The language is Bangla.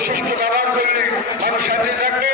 সুষ্ঠু ব্যবহার করলে মানুষ শান্তি থাকবে